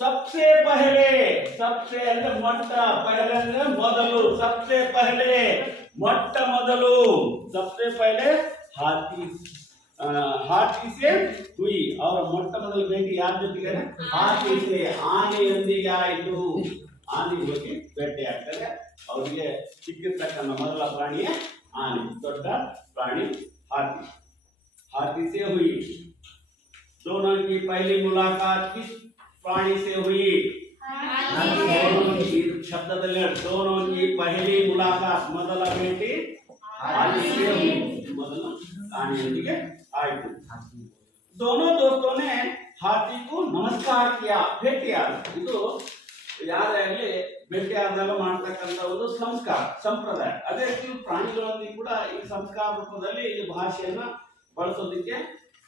सबसे पहले सबसे ಅಂದ್ರೆ ಮೊಟ್ಟ ಪಹಲೆ ಅಂದ್ರೆ ಮೊದಲು सबसे पहले ಮೊಟ್ಟ ಮೊದಲು सबसे पहले हाथी आ, हाथी से हुई ಅವರ ಮೊಟ್ಟ ಮೊದಲ ಭೇಟಿ ಯಾರ ಜೊತೆಗೆ ಹಾಥಿ से ಆನೆಯೊಂದಿಗೆ ಆಯಿತು ಆನೆ ಹೋಗಿ ಭೇಟಿ ಆಗ್ತಾರೆ ಅವರಿಗೆ ಸಿಕ್ಕಿರ್ತಕ್ಕಂಥ ಮೊದಲ ಪ್ರಾಣಿಯೇ ಆನೆ ದೊಡ್ಡ ಪ್ರಾಣಿ ಹಾಥಿ हाथी से हुई दोनों की पहली मुलाकात किस प्राणी से हुई दोनों की ಶಬ್ದದಲ್ಲಿ दोनों की पहली मुलाकात ಮೊದಲ ಭೇಟಿ हाथी से हुई ಮೊದಲ ಪ್ರಾಣಿಯೊಂದಿಗೆ ಆಯಿತು दोनों दोस्तों ने हाथी को नमस्कार किया ಭೇಟಿಯಾದ ಇದು ಯಾರೇ ಆಗಲಿ ಭೇಟಿಯಾದಾಗ ಮಾಡ್ತಕ್ಕಂಥ ಒಂದು ಸಂಸ್ಕಾರ ಸಂಪ್ರದಾಯ ಅದೇ ರೀತಿ ಪ್ರಾಣಿಗಳೊಂದಿಗೆ ಕೂಡ ಈ ಸಂಸ್ಕಾರ ರೂಪದಲ್ಲಿ ಈ ಭಾಷೆಯನ್ನ ಬಳಸೋದಕ್ಕೆ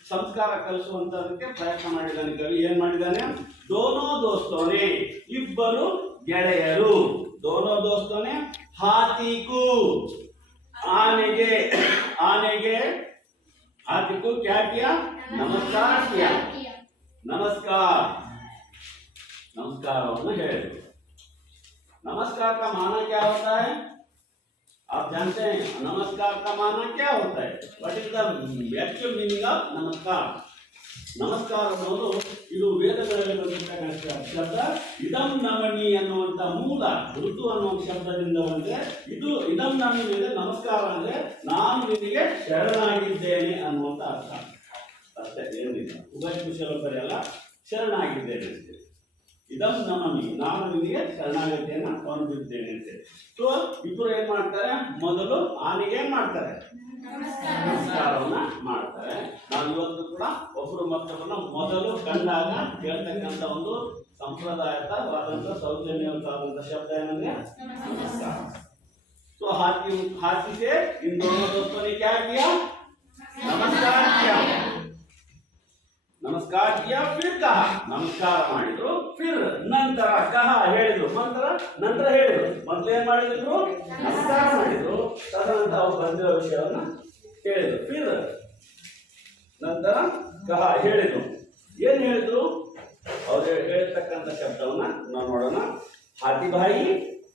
ಸಂಸ್ಕಾರ ಕಲಿಸುವಂತದಕ್ಕೆ ಪ್ರಯತ್ನ ಮಾಡಿದ್ದಾನೆ ಕವಿ ಏನ್ ಮಾಡಿದ್ದಾನೆ ದೋನೋ ದೋಸ್ತೋನೆ ಇಬ್ಬರು ಗೆಳೆಯರು ದೋನೋ ದೋಸ್ತೋನೆ ಹಾತಿಗೂ ಆನೆಗೆ ಆನೆಗೆ ಹಾತಿಗೂ ಕ್ಯಾ ಕಿಯಾ ನಮಸ್ಕಾರ ಕಿಯಾ नमस्कार नमस्कार है नमस्कार का माना क्या होता है आप जानते हैं नमस्कार का माना क्या होता है what is the actual meaning of नमस्कार ನಮಸ್ಕಾರ ಅನ್ನೋದು ಇದು ವೇದಗಳಲ್ಲಿ ಬಂದಿರ್ತಕ್ಕಂಥ ಶಬ್ದ ಇದಂ ನಮನಿ ಅನ್ನುವಂತ ಮೂಲ ಋತು ಅನ್ನುವ ಶಬ್ದದಿಂದ ಬಂದ್ರೆ ಇದು ಇದಂ ನಮನಿ ಅಂದ್ರೆ ನಮಸ್ಕಾರ ಅಂದ್ರೆ ನಾನು ನಿನಗೆ ಶರಣಾಗಿದ್ದೇನೆ ಅನ್ನುವಂತ ಅರ್ಥ ಅಷ್ಟೇ ಏನಿಲ್ಲ ಉಭಯ ಕುಶಲೋತ್ತರಿ ಅಲ್ಲ ಶರಣಾಗಿದ್ದೇನೆ ಇದನ್ನು ನಮಗೆ ನಾನು ನಿಮಗೆ ಶರಣಾಗತಿಯನ್ನು ಹೊಂದಿದ್ದೇನೆ ಅಂತೇಳಿ ಸೊ ಇಬ್ಬರು ಏನ್ ಮಾಡ್ತಾರೆ? ಮೊದಲು ಆನೆಗೆ ಏನ್ ಮಾಡ್ತಾರೆ? ನಮಸ್ಕಾರವನ್ನ ಮಾಡ್ತಾರೆ. ನಾನು ಇವತ್ತು ಕೂಡ ಒಬ್ಬರು ಮತ್ತೊಬ್ಬರನ್ನ ಮೊದಲು ಕಂಡಾಗ ಕೇಳ್ತಕ್ಕಂಥ ಒಂದು ಸಂಪ್ರದಾಯವಾದಂಥ ಸೌಜನ್ಯವಂತಾದಂಥ ಶಬ್ದ ಏನಂದ್ರೆ ನಮಸ್ಕಾರ. ಸೊ ಹಾಕಿ ಹಾಕಿದೆ ಇಂದೊಂದು ದೊಪ್ಪನಿಗೆ ಆಗಿಯಾ ನಮಸ್ಕಾರ ನಮಸ್ಕಾರ ಕಿಯಾ ಫಿರ್ ಕಹ ನಮಸ್ಕಾರ ಮಾಡಿದ್ರು ಫಿರ್ ನಂತರ ಕಹ ಹೇಳಿದ್ರು ನಂತರ ನಂತರ ಹೇಳಿದ್ರು ಮೊದಲು ಏನ್ ಮಾಡಿದ್ರು ನಮಸ್ಕಾರ ಮಾಡಿದ್ರು ತದನಂತರ ಅವ್ರು ಬಂದಿರೋ ವಿಷಯವನ್ನ ಹೇಳಿದ್ರು ಫಿರ್ ನಂತರ ಕಹ ಹೇಳಿದ್ರು ಏನ್ ಹೇಳಿದ್ರು ಅವ್ರು ಹೇಳ್ತಕ್ಕಂಥ ಶಬ್ದವನ್ನ ನಾವು ನೋಡೋಣ ಹಾತಿ ಭಾಯಿ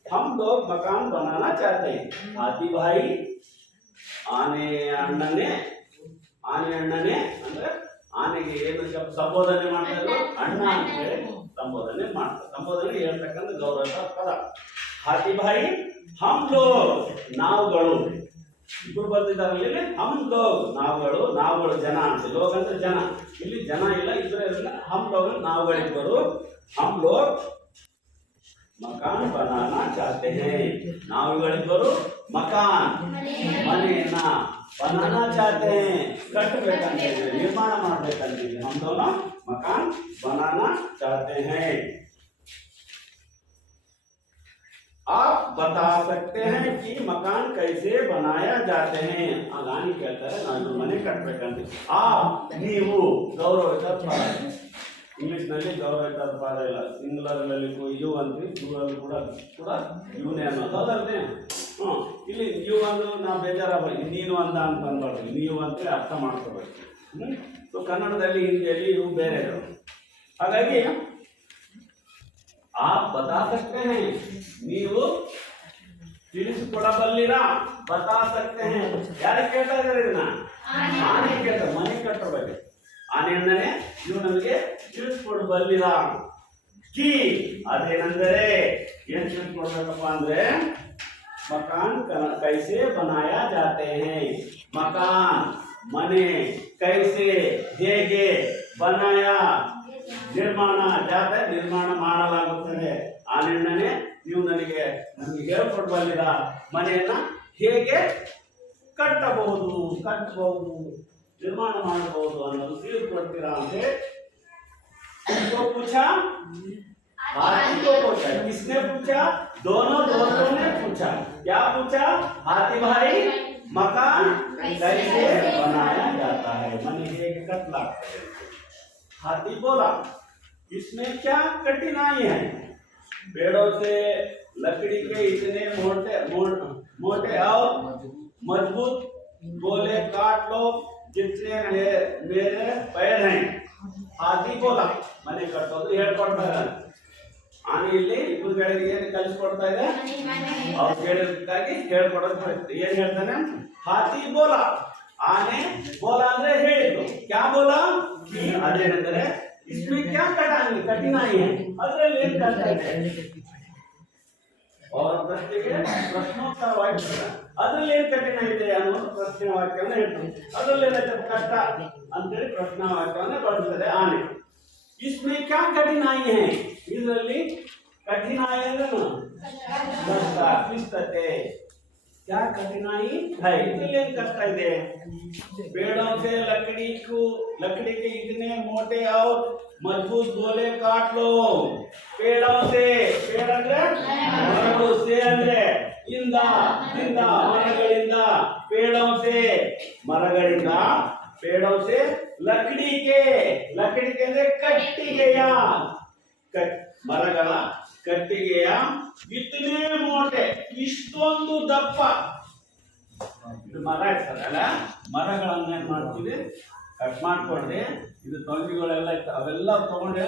हम लोग मकान बनाना चाहते हैं हाथी भाई ಆನೆ ಅಣ್ಣನೇ ಆನೆ ಅಣ್ಣನೇ ಅಂದ್ರೆ ಆನೆಗೆ ಏನು ಸಂಬೋಧನೆ ಮಾಡ್ತಾ ಇದ್ರು ಅಣ್ಣ. ಅಂತ ಹೇಳಿ ಸಂಬೋಧನೆ ಮಾಡ್ತಾರೆ. ಸಂಬೋಧನೆ ಹೇಳ್ತಕ್ಕಂಥ ಗೌರವ ಪದ. ಹಾತಿ ಹಮ್ಲೋ ಹಮ್ ಲೋಗ್ ನಾವುಗಳು. ಇಬ್ಬರು ಬರ್ತಿದ್ದಾರೆ ಇಲ್ಲಿ ಹಮ್ ಲೋಗ್ ನಾವುಗಳು ನಾವುಗಳು ಜನ ಅಂತ. ಲೋಗ್ ಅಂದ್ರೆ ಜನ. ಇಲ್ಲಿ ಜನ ಇಲ್ಲ ಇದ್ರೆ ಹಮ್ ಲೋಗ್ ನಾವುಗಳಿಬ್ಬರು. ಹಮ್ ಲೋಗ್ ಮಕಾನ್ ಬನಾನಾ ಚಾಹತೆ ಹೇ ನಾವುಗಳಿಬ್ಬರು ಮಕಾನ್ ಮನೆಯನ್ನ ಬನಾನಾ ಚಾಹತೆ ಹೇ ಕಟ್ಟಬೇಕಂತಿದ್ವಿ ನಿರ್ಮಾಣ ಮಾಡ್ಬೇಕಂತಿದ್ವಿ हम दोनों मकान बनाना चाहते हैं आप बता सकते हैं कि मकान कैसे बनाया जाते हैं ಅಗಾನಿ ಕೇಳ್ತಾರೆ ನಾನು ಮನೆ ಕಟ್ಟಬೇಕಂತ ಆ ನೀವು ಗೌರವಿತ ಪದ ಇಂಗ್ಲಿಷ್ನಲ್ಲಿ ಗೌರವ ಪದ ಇಲ್ಲ. ಸಿಂಗ್ಲರ್ನಲ್ಲಿ ಯು ಅಂತೀವಿ ಯುವಲ್ಲಿ ಕೂಡ ಕೂಡ ಇವನೇ ಅನ್ನೋದು. ಅದರದೇ ಹ್ಞೂ. ಇಲ್ಲಿ ಯು ಅಂದ್ರೆ ನಾವು ಬೇಜಾರಾಗ ನೀನು ಅಂದ ಅಂತ ಅನ್ಬಾರ್ದು ನೀವು ಅಂತ ಅರ್ಥ ಮಾಡ್ಕೋಬೇಕು ಹ್ಞೂ. ಸೊ ಕನ್ನಡದಲ್ಲಿ ಹಿಂದಿಯಲ್ಲಿ ಇವು ಬೇರೆ ಹಾಗಾಗಿ ಆ ಬತಾಸಕ್ತೇನೆ ನೀವು ತಿಳಿಸಿಕೊಡಬಲ್ಲಿರ? ಬತಾಸಕ್ತೇನೆ ಯಾರಿಗೆ ಕೇಳ್ತಾ ಇದ್ದಾರೆ ಇದನ್ನ? ನಾನೇ ಕೇಳ್ತಾರೆ ಮನೆ ಕಟ್ಟಬೇಕು ಆನೆಯಂದರೆ ಇವು ನಮಗೆ ತಿಳಿಸ್ಕೊಂಡು ಬರಲಿಲ್ಲ ಕೀ, ಅದೇನೆಂದರೆ, ಏನು ತಿಳ್ಕೊಳ್ಬೇಕಪ್ಪ ಅಂದ್ರೆ, ಮಕಾನ್ ಕೈಸೆ ಬನಾಯ ಜಾತೆ ಮಕಾನ್, ಮನೆ, ಕೈಸೆ, ಹೇಗೆ, ಬನಾಯ, ನಿರ್ಮಾಣ, ಜಾತೆ ನಿರ್ಮಾಣ ಮಾಡಲಾಗುತ್ತದೆ. ಆ ನೀವು ನನಗೆ, ನಮಗೆ ಹೇಳ್ಕೊಡ್ಬಲ್ಲಿರ ಮನೆಯನ್ನ ಹೇಗೆ ಕಟ್ಟಬಹುದು ಕಟ್ಟಬಹುದು. ನಿರ್ಮಾಣ ಮಾಡಬಹುದು ಅನ್ನೋದು ತಿಳಿದುಕೊಡ್ತೀರಾ ಅಂತ ಹೇಳಿ तो पूछा हाथी को पूछा किसने पूछा दोनों दोस्तों ने पूछा क्या पूछा हाथी भाई मकान कैसे बनाया जाता है मैंने एक कतला हाथी बोला इसमें क्या कठिनाई है पेड़ों से लकड़ी के इतने मोटे मोटे मोटे और मजबूत गोले काट लो जितने मे, मेरे पैर हैं ಹಾದಿ ಬೋಲ ಮನೆ ಕಟ್ಟೋದು ಹೇಳ್ಕೊಡ್ತಾ ಇದ್ದಾನೆ ಆನೆ ಇಲ್ಲಿ ಇಬ್ಬರುಗಳಿಗೆ ಏನು ಕಲಿಸ್ಕೊಡ್ತಾ ಇದೆ ಅವ್ರು ಹೇಳಿದ್ದಕ್ಕಾಗಿ ಹೇಳ್ಕೊಡೋದು ಬರುತ್ತೆ ಏನ್ ಹೇಳ್ತಾನೆ ಹಾತಿ ಬೋಲ ಆನೆ ಬೋಲ ಅಂದ್ರೆ ಹೇಳಿದ್ದು ಕ್ಯಾ ಬೋಲ ಅದೇನೆಂದರೆ ಇಸ್ಮೆ ಕ್ಯಾ ಕಟಾಂಗಿ ಕಠಿನಾಯಿ है ಅದ್ರಲ್ಲಿ ಏನ್ ಕಷ್ಟ ಇದೆ ಅವರ ಪ್ರಶ್ನೆಗೆ ಪ್ರಶ್ನೋತ್ತರವಾಗಿರ್ತದೆ ಅದ್ರಲ್ಲಿ ಏನ್ ಕಠಿಣ ಇದೆ ಅನ್ನೋದು ಪ್ರಶ್ನೆ ವಾಕ್ಯವನ್ನು ಹೇಳ್ತಾರೆ ಅದ್ರಲ್ಲಿ ಏನೈತೆ ಕಷ್ಟ ಅಂತೇಳಿ ಪ್ರಶ್ನಾ ವಾಕ್ಯವನ್ನು ಬಳಸ್ತದೆ ಆನೆ ಇಸ್ಮೆ ಕ್ಯಾ ಕಠಿನಾಯಿ है ಇದರಲ್ಲಿ ಕಠಿನಾಯಿ ಅಂದ್ರೆ ಏನು? ಕಷ್ಟ ಕ್ಲಿಷ್ಟತೆ क्या कठिनाई है इसलिए कष्ट ಇದೆ पेड़ों से लकड़ी को लकड़ी के इतने मोटे और मजबूत गोले काट लो पेड़ों से पेड़ ಅಂದ್ರೆ ಮರಗಳು से ಅಂದ್ರೆ ಇಂದ ಇಂದ ಮರಗಳಿಂದ पेड़ों से ಮರಗಳಿಂದ पेड़ों से लकड़ी के लकड़ी के ಅಂದ್ರೆ ಕಟ್ಟಿಗೆಯ ಕಟ್- ಮರಗಳ ಕಟ್ಟಿಗೆಯ ಇತನೇ ಮೋಟೆ ಇಷ್ಟೊಂದು ದಪ್ಪ ಇದು ಮರ ಇರ್ತದಲ್ಲ ಮರಗಳನ್ನ ಏನ್ ಮಾಡ್ತೀವಿ ಕಟ್ ಮಾಡ್ಕೊಡ್ರಿ ಇದು ತೊಂಗಿಗಳೆಲ್ಲ ಇರ್ತಾವ ಅವೆಲ್ಲ ತಗೊಂಡು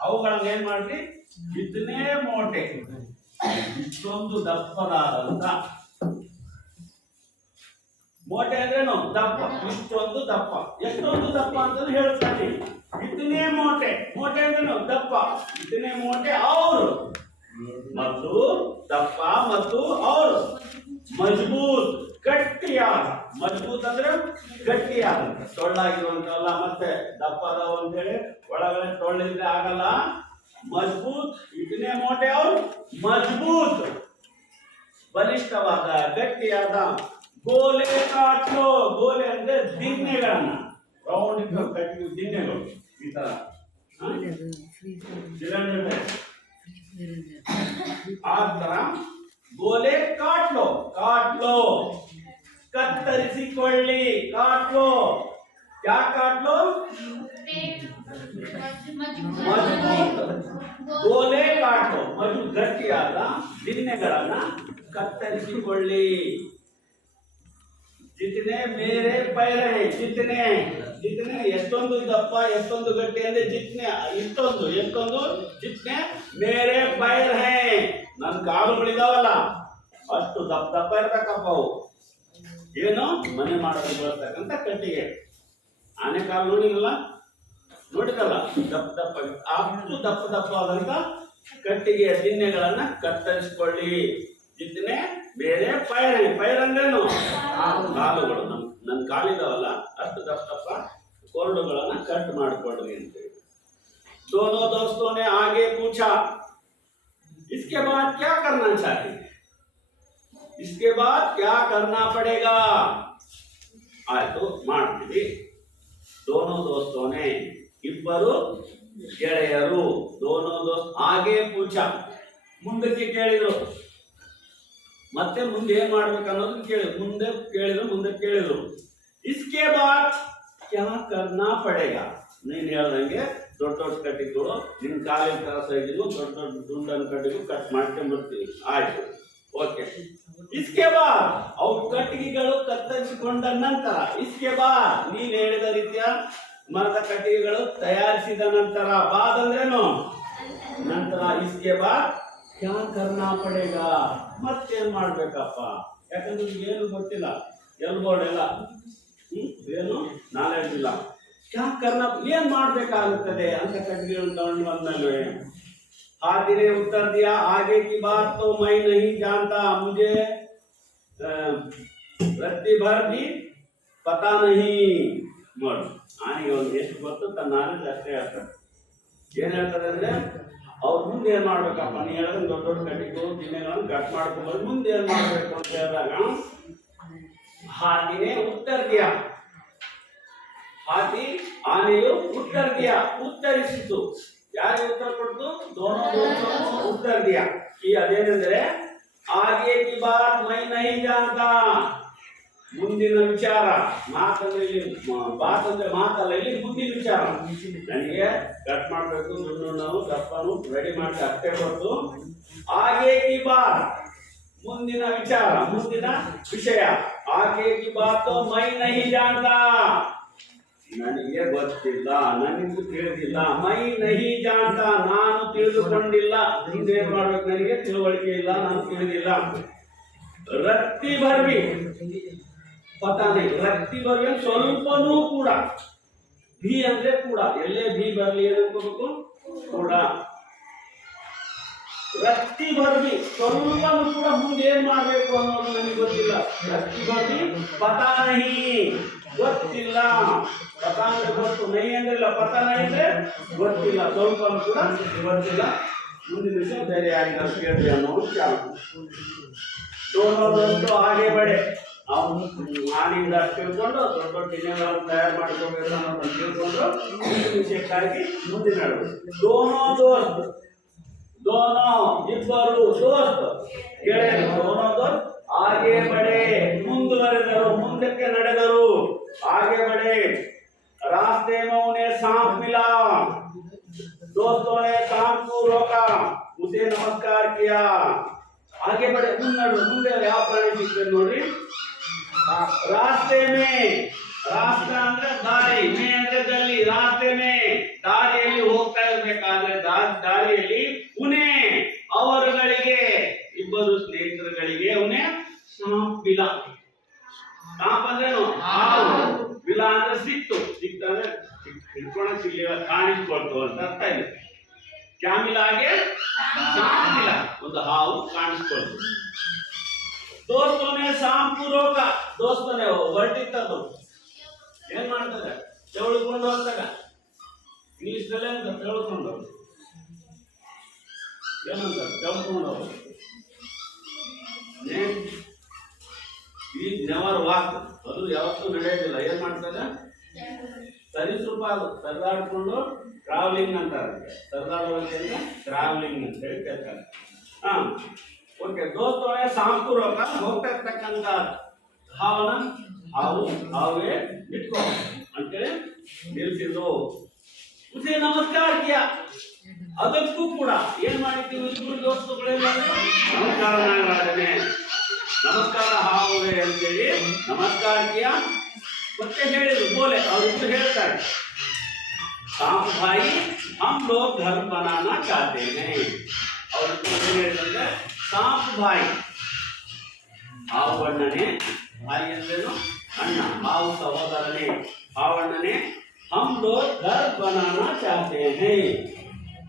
ಅವುಗಳನ್ನ ಏನ್ ಮಾಡ್ರಿ ಇತನೇ ಮೋಟೆ ಇಷ್ಟೊಂದು ದಪ್ಪದಾದಂತ ಮೋಟೆ ಅಂದ್ರೇನು? ದಪ್ಪ. ಇಷ್ಟೊಂದು ದಪ್ಪ. ಎಷ್ಟೊಂದು ದಪ್ಪ ಅಂತ ಹೇಳ್ತಾನೆ ಇತನೇ ಮೋಟೆ. ಮೋಟೆ ಅಂದ್ರೇನು? ದಪ್ಪ. ಇತನೇ ಮೋಟೆ ಅವರು. ಮತ್ತು ದಪ್ಪ ಮತ್ತು ಅವರು. ಮಜಬೂತ್, ಗಟ್ಟಿಯಾದ. ಮಜಬೂತ್ ಅಂದ್ರೆ ಗಟ್ಟಿಯಾದ ಟೊಳ್ಳಾಗಿರುವಂತಲ್ಲ ಮತ್ತೆ ದಪ್ಪ ಅದಾವ ಅಂತೇಳಿ ಒಳಗಡೆ ಟೊಳ್ಳಿದ್ರೆ ಆಗಲ್ಲ. ಮಜಬೂತ್ ಇತನೇ ಮೋಟೆ ಅವ್ರು ಮಜಬೂತ್ ಬಲಿಷ್ಠವಾದ ಗಟ್ಟಿಯಾದ ಗೋಲೆ ಕಾಟ್ಲು ಗೋಲೆ ಅಂದ್ರೆ ದಿಣ್ಣೆಗಳನ್ನ ರೌಂಡ್ ಕಟ್ಟಿ ದಿಣ್ಣೆಗಳು ಈ ತರ ಹ? Cylinder type. ಆ ತರ ಗೋಲೆ ಕಾಟ್ಲೋ ಕಾಟ್ಲೋ ಕತ್ತರಿಸಿಕೊಳ್ಳಿ ಕಾಟ್ಲೋ ಯಾ ಕಾಟ್ಲೋ ಮಜಬೂತ್ ಗೋಲೆ ಕಾಟು ಮಜು ಗಟ್ಟಿಯಾದ ದಿನ್ನೆಗಳನ್ನ ಕತ್ತರಿಸಿಕೊಳ್ಳಿ. ಜಿತನೆ ಮೇರೆ ಪೈರೆ ಜಿತನೆ. ಜಿತನೆ ಎಷ್ಟೊಂದು ದಪ್ಪ ಎಷ್ಟೊಂದು ಗಟ್ಟಿ ಅಂದ್ರೆ ಜಿತ್ನೆ. ಇಷ್ಟೊಂದು, ಎಷ್ಟೊಂದು? ಜಿತ್ನೆ ಮೇರೆ ಪೈರ್ ಹೇ ನನ್ನ ಕಾಲುಗಳಿದಾವಲ್ಲ, ಅಷ್ಟು ದಪ್ಪ ದಪ್ಪ ಇರ್ಬೇಕಪ್ಪ ಅವು. ಏನು? ಮನೆ ಮಾಡೋದು ಬರ್ತಕ್ಕಂಥ ಕಟ್ಟಿಗೆ. ಆನೆ ಕಾಲು ನೋಡಿರಲ್ಲ? ನೋಡಿರಲ್ಲ ದಪ್ಪ ದಪ್ಪ ಅಷ್ಟು ದಪ್ಪ ದಪ್ಪ ಆದಂತ ಕಟ್ಟಿಗೆಯ ದಿಣ್ಣೆಗಳನ್ನ ಕತ್ತರಿಸಿಕೊಳ್ಳಿ ಜಿದ್ದನೆ ಬೇರೆ ಪೈರ್ ಪೈರ್ ಅಂದ್ರೇನು ಕಾಲುಗಳು ನಮ್ ನನ್ನ ಕಾಲಿದಾವಲ್ಲ ಅಷ್ಟು ದಪ್ಪ ದಪ್ಪ ಕೋರ್ಡುಗಳನ್ನ ಕಟ್ ಮಾಡಿಕೊಡ್ರಿ ಅಂತೇಳಿ दोनों दोस्तों ने आगे पूछा इसके बाद क्या करना चाहिए इसके बाद क्या करना पड़ेगा ಆಯ್ತು ಮಾಡ್ತೀವಿ ದೋನೋ ದೋಸ್ತೋನೆ ಇಬ್ಬರು ಗೆಳೆಯರು. ದೋನೋ ದೋಸ್ತ್. ಹಾಗೆ ಪೂಜ. ಮುಂದಕ್ಕೆ ಕೇಳಿದ್ರು. ಮತ್ತೆ ಮುಂದೆ ಏನ್ ಮಾಡ್ಬೇಕು ಅನ್ನೋದು ಕೇಳಿ ಮುಂದೆ ಕೇಳಿದ್ರು ಮುಂದೆ ಕೇಳಿದ್ರು. ಇಸ್ಕೆ ಬಾತ್ ಕ್ಯಾ ಕರ್ನಾ ಪಡೇಗ ನೀನ್ ಹೇಳ್ದಂಗೆ ದೊಡ್ಡ ದೊಡ್ಡ ಕಟ್ಟಿಗಳು ನಿನ್ ಕಾಲಿನ ತರ ಸೈಜಿಗೂ ದೊಡ್ಡ ದೊಡ್ಡ ದುಂಡನ್ ಕಟ್ಟಿಗೂ ಕಟ್ ಮಾಡ್ಕೊಂಡ್ಬಿಡ್ತೀವಿ. ಆಯ್ತು. ಓಕೆ ಇಸ್ಕೆ ಬಾ ಅವು ಕಟ್ಟಿಗೆಗಳು ಕತ್ತರಿಸಿಕೊಂಡ ನಂತರ. ಇಸ್ಕೆ ಬಾ ನೀನ್ ಹೇಳಿದ ರೀತಿಯ ಮರದ ಕಟ್ಟಿಗೆಗಳು ತಯಾರಿಸಿದ ನಂತರ ಬಾದ್ ಅಂದ್ರೇನು ನಂತರ ಇಸ್ಕೆ ಬಾ ಕ್ಯಾ ಕರ್ನಾ ಪಡೇಗ ಮತ್ತೇನ್ ಮಾಡ್ಬೇಕಪ್ಪ ಯಾಕಂದ್ರೆ ನಿಮ್ಗೆ ಏನು ಗೊತ್ತಿಲ್ಲ ಎಲ್ಬೋರ್ಡ್ ಎಲ್ಲ ಹ್ಮ್ ಏನು ನಾಲೆಡ್ಜ್ ಇಲ್ಲ ಕ್ಯಾ ಕರ್ನಾ ಏನ್ ಮಾಡ್ಬೇಕಾಗುತ್ತದೆ ಅಂತ ಕಟ್ಟಿಗೆಗಳನ್ನು ತಗೊಂಡು ಬಂದ್ಮೇಲೆ हाथी ने उत्तर दिया आगे की बात तो मैं नहीं जानता मुझे अ, रत्ती भर भी पता नहीं ನೋಡಿ, ಆನೆಗೆ ಒಂದು ಎಷ್ಟು ಗೊತ್ತು ತನ್ನ ನಾಲೆಜ್ ಅಷ್ಟೇ ಹೇಳ್ತಾರೆ ಏನು ಹೇಳ್ತಾರೆ ಅಂದ್ರೆ, ಅವ್ರ ಮುಂದೆ ಏನು ಮಾಡ್ಬೇಕಪ್ಪ? ನೀ ಹೇಳಿದ್ರೆ ದೊಡ್ಡ ದೊಡ್ಡ ಕಟ್ಟಿಗೆ ದಿನಗಳನ್ನು ಕಟ್ ಮಾಡ್ಕೊಂಡ್ಬಂದು ಮುಂದೆ ಏನು ಮಾಡಬೇಕು ಅಂತ ಹೇಳಿದಾಗ, ಹಾದಿನೇ ಉತ್ತರ ದಿಯ. ಹಾದಿ ಆನೆಯು ಉತ್ತರ ದಿಯ. ಉತ್ತರಿಸಿತು. ಯಾರಿಗೆ ಉತ್ತರ ಕೊಡ್ತು? ದೋನೋ ದೋಸ್ತೋ ಉತ್ತರ ದಿಯಾ. ಈ ಅದೇನೆಂದರೆ ಆಗೆ ಕಿ ಬಾತ್ ಮೈ ನೈ ಜಾನ್ತಾ ಮುಂದಿನ ವಿಚಾರ ಮಾತಂದ್ರೆ ಇಲ್ಲಿ ಮ- ಬಾತ್ ಅಂದ್ರೆ ಮಾತಲ್ಲ, ಇಲ್ಲಿ ಮುಂದಿನ ವಿಚಾರ. ನನಗೆ ಕಟ್ ಮಾಡಬೇಕು ದುಡ್ಡು ನಾವು ದಪ್ಪನು ರೆಡಿ ಮಾಡಿ ಅಷ್ಟೇ ಕೊಟ್ಟು ಹಾಗೆ ಈ ಬಾತ್. ಮುಂದಿನ ವಿಚಾರ, ಮುಂದಿನ ವಿಷಯ. ಹಾಗೆ ಈ ಬಾತ್ ಮೈ ನಹಿ ಜಾನ್ತಾ ನನಗೆ ಗೊತ್ತಿಲ್ಲ, ನನಗೂ ತಿಳಿದಿಲ್ಲ, ಮೈ ನಹಿ ಜಾನ್ತ ನಾನು ತಿಳಿದುಕೊಂಡಿಲ್ಲ. ಹಿಂದೇನ್ ಮಾಡ್ಬೇಕು ನನಗೆ? ತಿಳುವಳಿಕೆ ಇಲ್ಲ, ನಾನು ತಿಳಿದಿಲ್ಲ. ರತ್ತಿ ಬರ್ವಿ ಪತಾನೆ ರತ್ತಿ ಬರ್ವಿ ಅಂದ್ರೆ ಸ್ವಲ್ಪನೂ ಕೂಡ ಭೀ ಅಂದ್ರೆ ಕೂಡ ಎಲ್ಲೇ ಭೀ ಬರ್ಲಿ ಏನನ್ಕೋಬೇಕು ಕೂಡ ರತ್ತಿ ಬರ್ವಿ ಸ್ವಲ್ಪನೂ ಕೂಡ ಮುಂದೆ ಏನ್ ಮಾಡ್ಬೇಕು ಅನ್ನೋದು ನನಗೆ ಗೊತ್ತಿಲ್ಲ ರತ್ತಿ ಬರ್ವಿ ಪತಾ ನಹಿ ಗೊತ್ತಿಲ್ಲ ಪತ ಅಂದ್ರೆ ಗೊತ್ತು ನೈ ಅಂದ್ರೆ ಇಲ್ಲ ಪತ ನೈ ಅಂದ್ರೆ ಗೊತ್ತಿಲ್ಲ ಸ್ವಲ್ಪನೂ ಕೂಡ ಗೊತ್ತಿಲ್ಲ ಮುಂದಿನ ವಿಷಯ ಬೇರೆ ಯಾರಿಗಾರು ಕೇಳ್ರಿ ಅನ್ನೋ ವಿಚಾರ ತೋರೋದಂತೂ ಹಾಗೆ ಬಡೆ ಅವನು ನಾನಿಂದ ತಿಳ್ಕೊಂಡು ದೊಡ್ಡ ದೊಡ್ಡ ದಿನಗಳನ್ನು ತಯಾರು ಮಾಡ್ಕೋಬೇಕು ಅನ್ನೋದನ್ನ ತಿಳ್ಕೊಂಡು ಮುಂದಿನ ವಿಷಯಕ್ಕಾಗಿ ಮುಂದಿನ ನಡುವೆ ದೋನೋ ದೋಸ್ತ್ ದೋನೋ ಇಬ್ಬರು ದೋಸ್ತ್ ಗೆಳೆಯರು ದೋನೋ ದೋಸ್ತ್ ಹಾಗೆ ಬಡೆ ಮುಂದುವರೆದರು ಮುಂದಕ್ಕೆ ನಡೆದರು ಹಾಗೆ ಬಡೆ रास्ते में उन्हें सांप मिला दोस्तों ने सांप को रोका उसे नमस्कार किया आगे बढ़े ಮುನ್ನಡು ಮುಂದೆ ಯಾವ ಪ್ರಾಣಿ ಸಿಗ್ತದೆ ರಾಸ್ತೆ ಮೇ ರಾಸ್ತ ಅಂದ್ರೆ ದಾರಿ, ಮೇ ಅಂದ್ರೆ ಗಲ್ಲಿ ರಾಸ್ತೆ ಮೇ ದಾರಿಯಲ್ಲಿ ಹೋಗ್ತಾ ಇರ್ಬೇಕಾದ್ರೆ ದಾರಿಯಲ್ಲಿ ಉನೆ ಅವರುಗಳಿಗೆ, ಇಬ್ಬರು ಸ್ನೇಹಿತರುಗಳಿಗೆ ಉನೆ ಬಿಲ ಸಾಂಪ್ ಅಂದ್ರೇನು? ಹಾವು ಬಿಲ ಅಂದ್ರೆ ಸಿಕ್ತು ಸಿಕ್ತಂದ್ರೆ ಸಿಕ್- ಹಿಡ್ಕೊಳಕ್ ಸಿಗ್ಲಿಲ್ಲ ಕಾಣಿಸ್ಕೊಳ್ತು ಅಂತ ಅರ್ಥ ಇದೆ. ಕ್ಯಾಮಿಲಾಗೆ ಒಂದು ಹಾವು ಕಾಣಿಸ್ಕೊಳ್ತು. ದೋಸ್ತನೇ ಸಾಂಪೂರ್ವಕ ದೋಸ್ತನೇ ಹೊರಟಿತ್ತದು ಏನ್ ಮಾಡ್ತದೆ ತೆವಳ್ಕೊಂಡು ಹೋಗ್ತಾಗ. ಇಂಗ್ಲಿಷ್ ದಲ್ಲೇ ಅಂತ ತೆವಳ್ಕೊಂಡು. ಏನಂತ? ತೆವಳ್ಕೊಂಡು ಈ ನೆವರ್ ವಾಕ್. ಅದು ಯಾವತ್ತೂ ನಡೆಯೋದಿಲ್ಲ. ಏನ್ ಮಾಡ್ತದೆ ಸರಿಸೃಪ ಅದು. ಸರಿದಾಡ್ಕೊಂಡು ಟ್ರಾವೆಲಿಂಗ್ ಅಂತಾರೆ ಸರಿದಾಡುವಂತೆ ಟ್ರಾವೆಲಿಂಗ್ ಅಂತ ಹೇಳಿ ಕೇಳ್ತಾರೆ. ಹಾ. ಓಕೆ ದೋಸ್ತೊಳೆ ಸಾಂಪೂರ್ವಕ ಹೋಗ್ತಾ ಇರ್ತಕ್ಕಂಥ ಹಾವನ ಹಾವು ಹಾವೇ ಬಿಟ್ಕೋ ಅಂತೇಳಿ ನಿಲ್ಸಿದ್ರು ಉಸೆ ನಮಸ್ಕಾರ ಕಿಯ ಅದಕ್ಕೂ ಕೂಡ ಏನ್ ಮಾಡಿದ್ದೀವಿ ಇಬ್ರು ದೋಸ್ತುಗಳೆಲ್ಲ ನಮಸ್ಕಾರ ನಾಗರಾಜನೇ ನಮಸ್ಕಾರ ಹಾವುವೆ ಅಂತೇಳಿ ನಮಸ್ಕಾರ ಕಿಯ ಮತ್ತೆ ಹೇಳಿದ್ರು ಬೋಲೆ ಅವರಿಬ್ರು ಹೇಳ್ತಾರೆ सांप भाई हम लोग घर बनाना चाहते हैं और ಏನ್ ಹೇಳಿದ್ರೆ ಸಾಂಪ್ ಭಾಯಿ ಹಾವು ಅಣ್ಣನೇ ಭಾಯಿ ಅಂದ್ರೇನು ಅಣ್ಣ ಹಾವು ಸಹೋದರನೇ ಹಾವಣ್ಣನೇ हम लोग घर बनाना चाहते हैं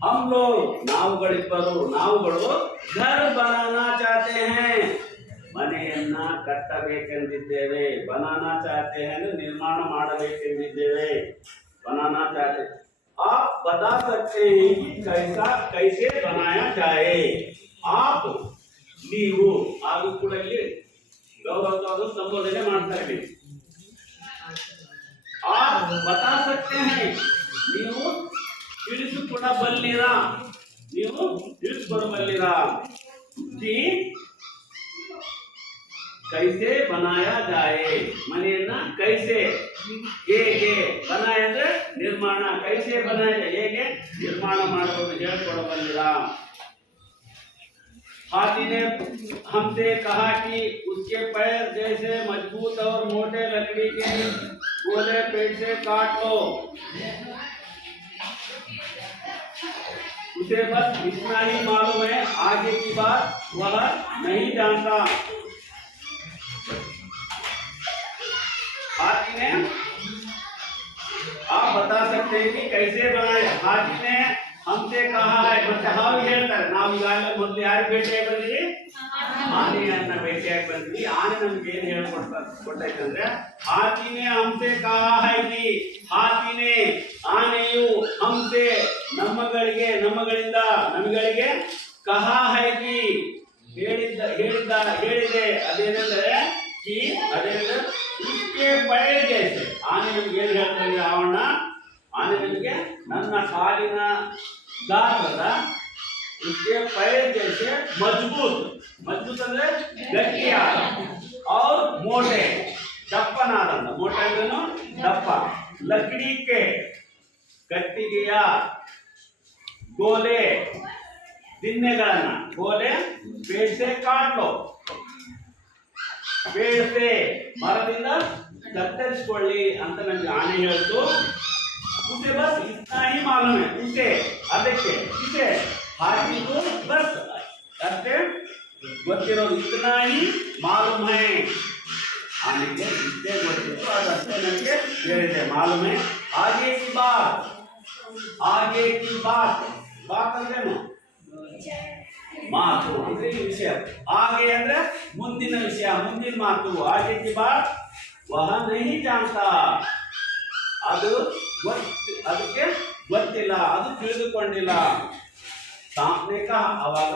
हम लोग ನಾವುಗಳಿಬ್ಬರು ನಾವುಗಳು घर बनाना चाहते हैं ಮನೆಯನ್ನ ಕಟ್ಟಬೇಕೆಂದಿದ್ದೇವೆ ಬನಾನಾ ಚಾಹತೆ ಅಂದ್ರೆ ನಿರ್ಮಾಣ ಮಾಡಬೇಕೆಂದಿದ್ದೇವೆ बनाना चाहते आप बता सकते हैं कि कैसा कैसे बनाया जाए आप ನೀವು ಹಾಗೂ ಕೂಡ ಇಲ್ಲಿ ಗೌರವವಾದ ಸಂಬೋಧನೆ ಮಾಡ್ತಾ ಇದ್ದೀವಿ ಆ ಬತಾ ನೀವು ತಿಳಿಸು ನೀವು ತಿಳಿಸ್ಕೊಡು ಕೈಸೆ ಬನಾಯ ಜಾಯೆ. ಮನೆಯನ್ನ ಕೈಸೆ. ಹೇಗೆ ಬನಾಯ ಅಂದ್ರೆ ನಿರ್ಮಾಣ. ಕೈಸೆ ಬನಾಯ ಹೇಗೆ ನಿರ್ಮಾಣ ಮಾಡಬೇಕು ಹೇಳ್ಕೊಡಬಲ್ಲಿರ? हाथी ने हमसे कहा कि उसके पैर जैसे मज़बूत और मोटे लकड़ी के गोले पेड़ से काट। लो उसे बस इतना ही मालूम है, आगे की बात वह नहीं जानता। हाथी ने, आप बता सकते हैं कि कैसे बनाए? हाथी ने ಅಂತ್ಯಕಾಯ ಮತ್ತೆ ಹಾವು ಹೇಳ್ತಾರೆ. ನಾವು ಈಗಾಗಲೇ ಮೊದಲು ಯಾರು ಭೇಟಿಯಾಗಿ ಆನೆ ಆನೆಯನ್ನ ಭೇಟಿಯಾಗಿ ಬಂದ್ವಿ ಆನೆ ನಮ್ಗೆ ಏನ್ ಹೇಳ್ಕೊಡ್ತಾರೆ ಕೊಟ್ಟೈತಂದ್ರೆ ಹಾತಿನೇ ಹಂಸೆ ಕಾಹಾಯ್ತಿ ಹಾತಿನೇ, ಆನೆಯು ಹಂಸೆ ನಮ್ಮಗಳಿಗೆ, ನಮ್ಮಗಳಿಂದ, ನಮಗಳಿಗೆ ಕಹ ಹೈತಿ ಹೇಳಿದ್ದ ಹೇಳಿದ್ದ ಹೇಳಿದೆ. ಅದೇನಂದ್ರೆ, ಈ ಅದೇನಂದ್ರೆ ಬಯಲು ಆನೆ ನಮ್ಗೆ ಏನ್ ಹೇಳ್ತಾರೆ ಆವಣ್ಣ ಆನೆ ನಮಗೆ ನನ್ನ ಕಾಲಿನ ಗಾತ್ರದ उसके पैर जैसे मजबूत मजबूत ಅಂದ್ರೆ ಗಟ್ಟಿಯಾದ और मोटे ದಪ್ಪನಾದಂತ ಮೋಟೆ ಅಂದ್ರೇನು ದಪ್ಪ ಲಕಡಿಕೆ ಕಟ್ಟಿಗೆಯ ಗೋಲೆ ದಿನ್ನೆಗಳನ್ನ ಗೋಲೆ ಪೇಸೆ ಕಾಟ್ಲು ಪೇಸೆ ಮರದಿಂದ ಕತ್ತರಿಸ್ಕೊಳ್ಳಿ ಅಂತ ನಮ್ಗೆ ಆನೆ ಹೇಳ್ತು उसे बस इतना ही मालूम है। उसे, अब देखिए, किसे? हाथी को बस। इतना ही मालूम है। हाँ, तो मालूम है। आगे की बात, आगे की बात बात विषय। आगे अंदर, मुंदिन विषय, मुंदिन मातु। आगे की बात, वह नहीं जानता। अब ಗೊತ್ತು, ಅದಕ್ಕೆ ಗೊತ್ತಿಲ್ಲ, ಅದು ತಿಳಿದುಕೊಂಡಿಲ್ಲ. ಸಾಂಪ್ನಿಕ ಅವಾಗ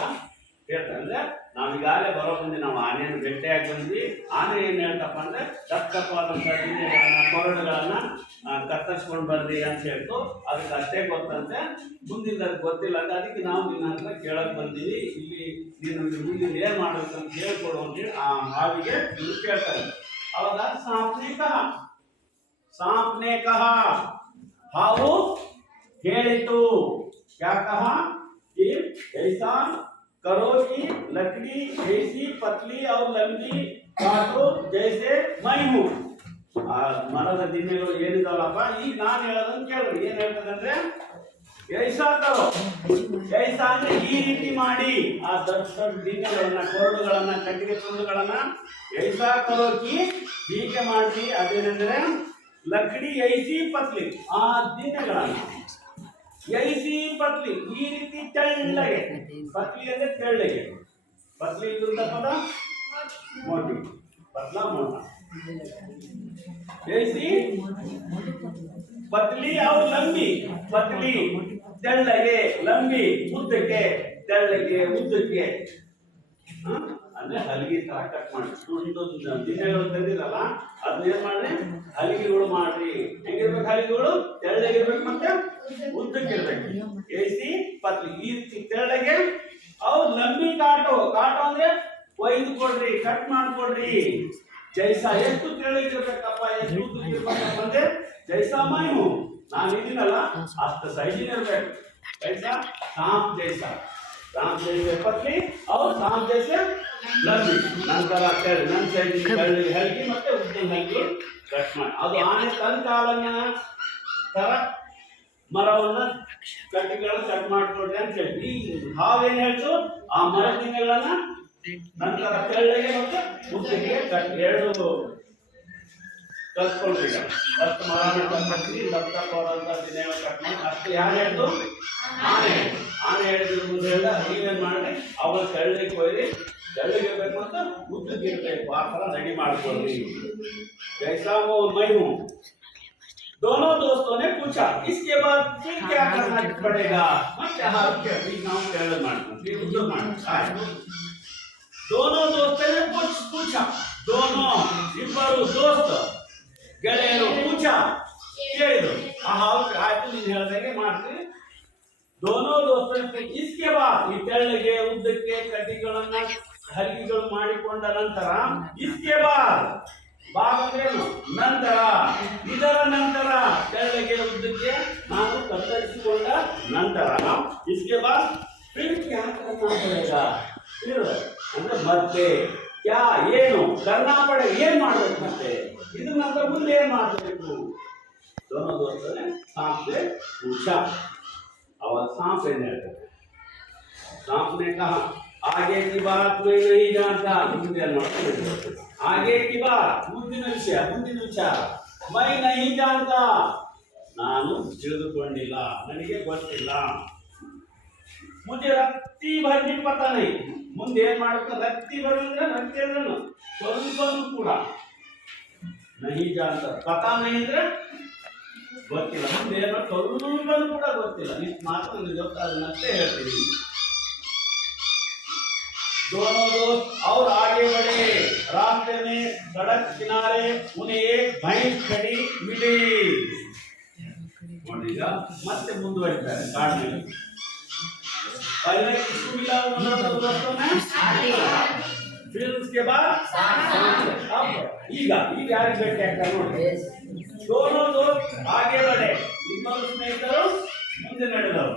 ಹೇಳ್ತಾರೆ, ಅಂದ್ರೆ ನಾವು ಈಗಾಗಲೇ ಬರೋ ಮುಂದೆ ನಾವು ಆನೆಯನ್ನು ಭೇಟಿಯಾಗಿ ಬಂದ್ವಿ. ಆನೆ ಏನು ಹೇಳ್ತಪ್ಪ ಅಂದ್ರೆ ದಪ್ಪವಾದಂಥ ಜಿಲ್ಲೆಗಳನ್ನ, ಕೊರಡುಗಳನ್ನ ಕತ್ತರಿಸ್ಕೊಂಡು ಬರ್ರಿ ಅಂತ ಹೇಳ್ತು. ಅದಕ್ಕೆ ಅಷ್ಟೇ ಗೊತ್ತಂತೆ. ಮುಂದಿನ ಅದು ಗೊತ್ತಿಲ್ಲ ಅಂತ ಅದಕ್ಕೆ ನಾವು ನಿನ್ನ ಹತ್ರ ಕೇಳಕ್ ಬಂದೀವಿ. ಇಲ್ಲಿ ನೀನು ಮುಂದಿನ ಏನ್ ಮಾಡ್ಬೇಕು ಅಂತ ಹೇಳ್ಕೊಡು ಅಂತೇಳಿ ಆ ಹಾವಿಗೆ ಕೇಳ್ತಾರೆ. ಅವಾಗ ಸಾಪ್ನೇಕ सांप ने कहा हाउ ಹೇಳಿತು क्या कहा कि ऐसा करो कि लकड़ी ऐसी पतली और लंबी काटो जैसे मैं हूँ ಆ ಮರದ ದಿನ್ನೆಗಳು ಏನಿದಾವಲ್ಲಪ್ಪ ಈಗ ನಾನು ಹೇಳೋದನ್ನ ಕೇಳ್ರಿ ಏನ್ ಹೇಳ್ತದಂದ್ರೆ ಐಸಾ ಕರೋ ಐಸಾ ಅಂದ್ರೆ ಈ ರೀತಿ ಮಾಡಿ ಆ ದೊಡ್ಡ ದೊಡ್ಡ ದಿನ್ನೆಗಳನ್ನ ಕೊರಡುಗಳನ್ನ ಕಟ್ಟಿಗೆ ತುಂಡುಗಳನ್ನ ಐಸಾ ಕರೋಕಿ ಹೀಗೆ ಮಾಡಿ ಅದೇನೆಂದ್ರೆ ಲಕ್ಕಡಿ ಐಸಿ ಪತ್ಲಿ. ಆ ದಿನಗಳನ್ನು ಐಸಿ ಪತ್ಲಿ ಈ ರೀತಿ ತೆಳ್ಳಗೆ. ಪತ್ಲಿ ಅಂದರೆ ತೆಳ್ಳಗೆ. ಪತ್ಲಿ ಇದ್ರಿಂದ ಪದ? ಮೋಟಿ ಪತ್ಲ ಮೋಟ ಐಸಿ ಪತ್ಲಿ ಅವು ಲಂಬಿ. ಪತ್ಲಿ ತೆಳ್ಳಗೆ, ಲಂಬಿ ಉದ್ದಕ್ಕೆ, ತೆಳ್ಳಗೆ, ಉದ್ದಕ್ಕೆ. ಅಂದ್ರೆ ಹಲಗಿ ತರ ಕಟ್ ಮಾಡಿ ತುಂಡು ದಿನಗಳು ತಂದಿರಲ್ಲ ಅದನ್ನ ಏನ್ ಮಾಡ್ರಿ? ಹಲಗಿಗಳು ಮಾಡ್ರಿ. ಹೆಂಗಿರ್ಬೇಕು ಹಲಗಿಗಳು? ತೆಳ್ಳಗಿರ್ಬೇಕು ಮತ್ತೆ ಉದ್ದಕ್ಕಿರ್ಬೇಕು. ಏಸಿ ಪತ್ಲಿ. ಈ ತೆಳ್ಳಗೆ, ಅವು ಲಂಬಿ ಕಾಟು. ಕಾಟೋ ಅಂದ್ರೆ ಒಯ್ದು ಕೊಡ್ರಿ, ಕಟ್ ಮಾಡ್ಕೊಡ್ರಿ. ಜೈಸ ಎಷ್ಟು ತೆಳ್ಳಗಿರ್ಬೇಕಪ್ಪ, ಎಷ್ಟು ಉದ್ದಕ್ಕಿರ್ಬೇಕಪ್ಪ ಅಂದ್ರೆ ಜೈಸ ಮಾಯು. ನಾನು ಇದೀನಲ್ಲ ಅಷ್ಟು ಸೈಜಿನ ಇರ್ಬೇಕು. ಜೈಸ ಸಾಂಪ್ ಜೈಸ. ಸಾಂಪ್ ಜೈಸ ಪತ್ಲಿ ಅವ್ರು ಸಾಂಪ್ ಜೈಸೆ ನಂತರ ನನ್ನ ಸೈಡ್ ತೆಳ್ಳಗೆ ಹಲ್ಗಿ ಮತ್ತೆ ಉದ್ದಿನ ಹಲ್ಗಿ ಕಟ್ ಮಾಡಿ. ಅದು ಆನೆ ತನ್ನ ಥರ ತರ ಮರವನ್ನ ಕಟ್ಟಿಗಳನ್ನ ಕಟ್ ಮಾಡಿಕೊಡ್ರಿ ಅಂತ ಹೇಳಿ. ಈ ಹಾವೇನ್ ಹೇಳ್ತು? ಆ ಮರದಿನಗಳನ್ನ ನಂತರ ತೆಳ್ಳಿಗೆ ಮತ್ತು ಉದ್ದಕ್ಕೆ ಕಟ್ ಎರಡು ಕಲ್ತ್ಕೊಳ್ರಿ ಈಗ ಮರನ ಕಟ್ ಕಟ್ಟಿ ದಪ್ಪ ಅಂತ ದಿನ ಕಟ್ ಮಾಡಿ ಅಷ್ಟು ಯಾರು ಹೇಳ್ತು? ಆನೆ. ಆನೆ ಹೇಳಿದ್ರು ಮುಂದೆ ಹೇಳ್ದ ನೀವೇನು ಮಾಡ್ರಿ. ಅವಳು ತೆಳ್ಳಗೆ ಹೋಯ್ರಿ ತೆಳ್ಳಗೆ ಇರ್ಬೇಕು ಅಂತ ಉದ್ದಕ್ಕೆ ಇರ್ಬೇಕು ಆ ಥರ ರೆಡಿ ಮಾಡ್ಕೊಳ್ರಿ जैसा वो मैं हूँ दोनों दोस्तों ने पूछा इसके बाद फिर क्या करना पड़ेगा ಮತ್ತೆ ಹಾಗೆ ಈಗ ನಾವು ಕೇಳೋದು ಮಾಡ್ತೀವಿ ಉದ್ಯೋಗ ಮಾಡ್ತೀವಿ दोनों दोस्तों ने कुछ पूछा दोनों ಇಬ್ಬರು ದೋಸ್ತ ಗೆಳೆಯರು ಪೂಚ ಕೇಳಿದ್ರು ಆ ಹಾವು ಆಯ್ತು ನೀನು ಹೇಳ್ದಂಗೆ ಮಾಡ್ತೀವಿ दोनों दोस्तों ने इसके बाद ಈ ತೆಳ್ಳಗೆ ಉದ್ದಕ್ಕೆ ಕಡ್ಡಿಗಳನ್ನ ಹರಿಗೆಗಳು ಮಾಡಿಕೊಂಡ ನಂತರ इसके बाद ಬಾಗ್ ಅಂದ್ರೇನು ನಂತರ ಇದರ ನಂತರ ತೆಳ್ಳಗೆ ಉದ್ದಕ್ಕೆ ನಾವು ಕತ್ತರಿಸಿಕೊಂಡ ನಂತರ इसके बाद फिर क्या करना पड़ेगा फिर ಅಂದ್ರೆ ಮತ್ತೆ ಕ್ಯಾ ಏನು ಕರ್ನಾ ಪಡೆ ಏನ್ ಮಾಡ್ಬೇಕು ಮತ್ತೆ ಇದ್ರ ನಂತರ ಮುಂದೆ ಏನ್ ಮಾಡ್ಬೇಕು दोनों दोस्तों ने सांप से पूछा और सांप ने सांप ने कहा आगे की बात कोई नहीं जानता आगे की बात ಮುಂದಿನ ವಿಷಯ, ಮುಂದಿನ ವಿಚಾರ. ಮೈ ನಹಿ ಅಂತ ನಾನು ತಿಳಿದುಕೊಂಡಿಲ್ಲ, ನನಗೆ ಗೊತ್ತಿಲ್ಲ. ಮುಂದೆ ರಕ್ತಿ ಬರ್ಲಿ ಪತ ನೈ ಮುಂದೆ ಏನು ಮಾಡ್ಬೇಕು ರಕ್ತಿ ಬರಂದ್ರೆ ರಕ್ತಿ ಅಂದ್ರೆ ಬಂದು ಕೂಡ. ನಹಿ ಅಂತ ಪತ ನೈ ಅಂದ್ರೆ ಗೊತ್ತಿಲ್ಲ. ಮುಂದೆ ಏನು ಸ್ವಲ್ಪ ಕೂಡ ಗೊತ್ತಿಲ್ಲ. ನಿನ್ನ ಮಾತು ನಿಜವಾದ ಹೇಳ್ತೀನಿ. दोनों दोस्त और आगे बढ़े रास्ते में सड़क किनारे उन्हें एक भैंस खड़ी मिली ನೋಡೀಗ ಮತ್ತೆ ಮುಂದುವರಿತಾರೆ ಕಾಡಿನಲ್ಲಿ पहले किसको मिला हुआ था दोस्तों ने फिर उसके बाद अब ಈಗ ಈಗ ಯಾರಿಗೆ ಭೇಟಿ ಆಗ್ತಾರೆ ನೋಡಿ दोनों दोस्त आगे बढ़े ಇಬ್ಬರು ಸ್ನೇಹಿತರು ಮುಂದೆ ನಡೆದವರು